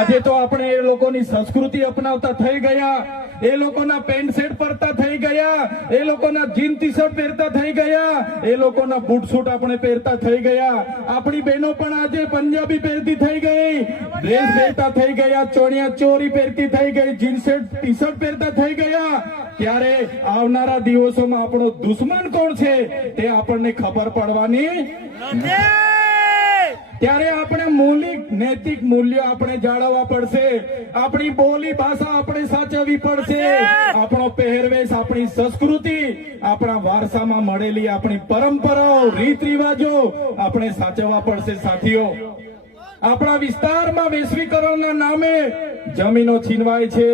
આજે તો આપણે એ લોકોની સંસ્કૃતિ અપનાવતા થઈ ગયા એ લોકોના પેન્ટ શર્ટ પહેરતા થઈ ગયા એ લોકોના જીન ટી શર્ટ પહેરતા થઈ ગયા એ લોકોના બૂટ સૂટ આપણે પહેરતા થઈ ગયા આપણી બહેનો પણ આજે પંજાબી પહેરતી થઈ ગઈ ડ્રેસ પહેરતા થઈ ગયા ચોણિયા ચોરી પહેરતી થઈ ગઈ જીન શર્ટ ટી શર્ટ પહેરતા થઈ ગયા ત્યારે આવનારા દિવસોમાં આપણો દુશ્મન કોણ છે તે આપણને ખબર પડવાની નથી ત્યારે આપણે મૌલિક નૈતિક મૂલ્યો આપણે જાળવવા પડશે આપણી બોલી ભાષા આપણે સાચવવી પડશે આપણો પહેરવેશ આપણી સંસ્કૃતિ આપણા વારસામાં મળેલી આપણી પરંપરાઓ રીત રિવાજો આપણે સાચવવા પડશે સાથીઓ આપણા વિસ્તારમાં વૈશ્વિકરણના નામે જમીનો છીનવાય છે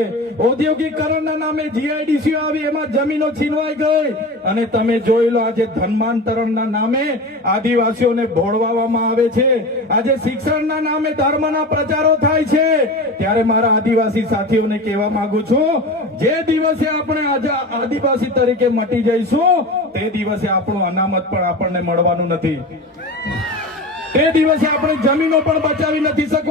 ઔદ્યોગિકરણના નામે જીઆઈડીસીઓ આવી એમાં જમીનો છીનવાઈ ગઈ અને તમે જોઈ લો આજે ધર્માંતરણના નામે આદિવાસીઓને ભોળવામાં આવે છે આજે શિક્ષણના નામે ધર્મના પ્રચારો થાય છે ત્યારે મારા આદિવાસી સાથીઓને કહેવા માંગુ છું જે દિવસે આપણે આજે આદિવાસી તરીકે મટી જઈશું તે દિવસે આપણું અનામત પણ આપણને મળવાનું નથી તે દિવસે આપણે જમીનો પણ બચાવી નથી